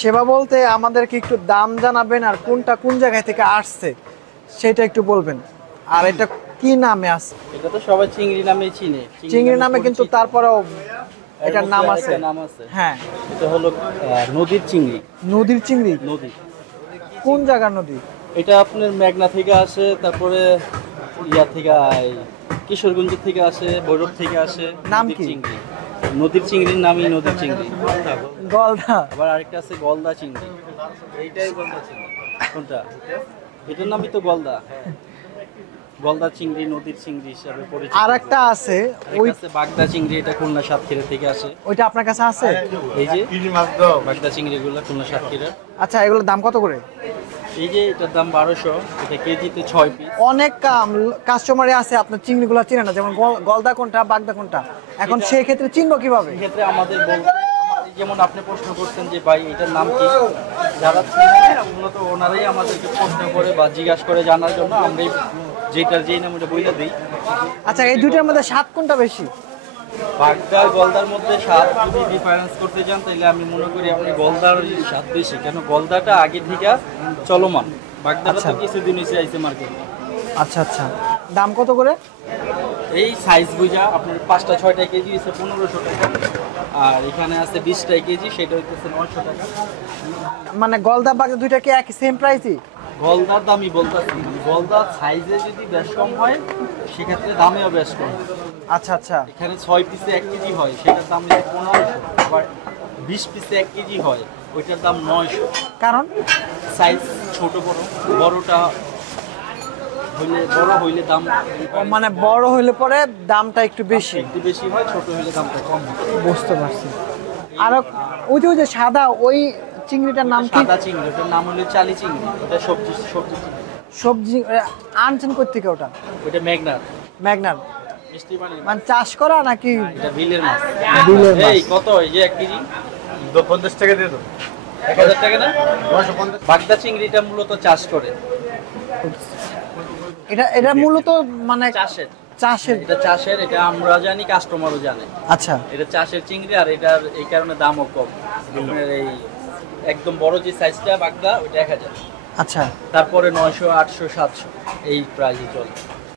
সেবা বলতে আমাদেরকে একটু দাম জানাবেন আর কোনটা কোন জায়গা থেকে আসছে সেটা একটু বলবেন। আর এটা কি নামে আছে? এটা তো সবাই চিংড়ি নামেই চিনে। চিংড়ি নামে, কিন্তু তারপরেও এটার নাম আছে। হ্যাঁ, এটা হলো নদীর চিংড়ি। নদীর চিংড়ি? নদী। কোন জায়গার নদী? এটা আপনার মেঘনা থেকে আসে, তারপরে ইয়া থেকে কিশোরগঞ্জ থেকে আসে, ভৈরব থেকে আসে। নাম কি? চিংড়ি, নদীর চিংড়ির নামই নদীর চিংড়ি। গলদা। আবার আরেকটা আছে গলদা চিংড়ি। এইটাই গলদা চিংড়ি। কোনটা? এটার নামই তো গলদা। গলদা চিংড়ি নদীর চিংড়ি হিসাবে পরিচিত। আরেকটা আছে ওই আছে বাগদা চিংড়ি, এটা খুলনা সাতক্ষীরা থেকে আসে। ওইটা আপনার কাছে আছে? এই যে বাগদা চিংড়িগুলো খুলনা সাতক্ষীরা। আচ্ছা, এগুলোর দাম কত করে? এই যে এটার দাম 1200, এটা কেজিতে 6 পিস। অনেক কাস্টমারই আছে আপনার চিংড়িগুলো চিনে না, যেমন গলদা কোনটা বাগদা কোনটা, এখন সেই ক্ষেত্রে চিনবো কিভাবে? সেক্ষেত্রে আমাদের যেমন আপনি প্রশ্ন করছেন যে ভাই এটার নাম কি, যারা চিনে মূলত ওনারাই আমাদেরকে প্রশ্ন করে বা জিজ্ঞাসা করে জানার জন্য আমরা যেটার যেই নাম ওটা বইটা দিই। আচ্ছা, এই দুইটার মধ্যে স্বাদ কোনটা বেশি? বাগদা গলদার মধ্যে স্বাদ যদি ডিফারেন্স করতে চান তাহলে আমি মনে করি আপনি গলদার স্বাদ বেশি, কেন গলদাটা আগে থেকে চলমান, বাগদাটা তো কিছুদিন এসে আইছে মার্কেটে। আচ্ছা আচ্ছা, দাম কত করে? এই সাইজ বুঝা আপনার 5টা 6টা কেজি হচ্ছে 1500 টাকা, আর এখানে আছে 20টা কেজি, সেটা হচ্ছে 900 টাকা। মানে গলদা বাগদা দুইটা কি একই সেম প্রাইসই? গলদার দামই বলতেছি, গলদার সাইজে যদি বেশ কম হয় সেক্ষেত্রে দামেও বেশ কম। আচ্ছা আচ্ছা, এখানে 6 পিসে 1 কেজি হয়, সেটার দাম হচ্ছে 1500। আবার 20 পিসে 1 কেজি হয়, ওইটার দাম 900। কারণ সাইজ ছোট বড়, বড়টা বড় হইলে দাম মানে বড় হইলে পরে দামটা একটু বেশি হয়, ছোট হইলে দামটা কম হয়। বুঝতে পারছি। আর ওই যে সাদা ওই চিংড়িটার নাম কি? সাদা চিংড়ি, ওটার নাম হলো চালি চিংড়ি। ওটা সবজি সবজি আনছেন কোথা থেকে ওটা? ওটা মেঘনার। ম্যাগনার? মিষ্টি পানি মানে চাষ করা নাকি? এটা বিলের মাছ। বিলের মাছ। এই কত, এই যে 1 কেজি 50 টাকা দিয়ে দাও। 1000 টাকা না? 950। বাগদা চিংড়িটা মূলত চাষ করে। এটা মূলত মানে চাষের। এটা চাষের, এটা আমরা জানি, কাস্টমারও জানে। আচ্ছা, এটা চাষের চিংড়ি, আর এটার এই কারণে দামও কম। আপনার এই একদম বড় যে সাইজটা বাগদা ওইটা 1000। আচ্ছা, তারপরে 900, 800, 700 এই প্রাইসে চলে।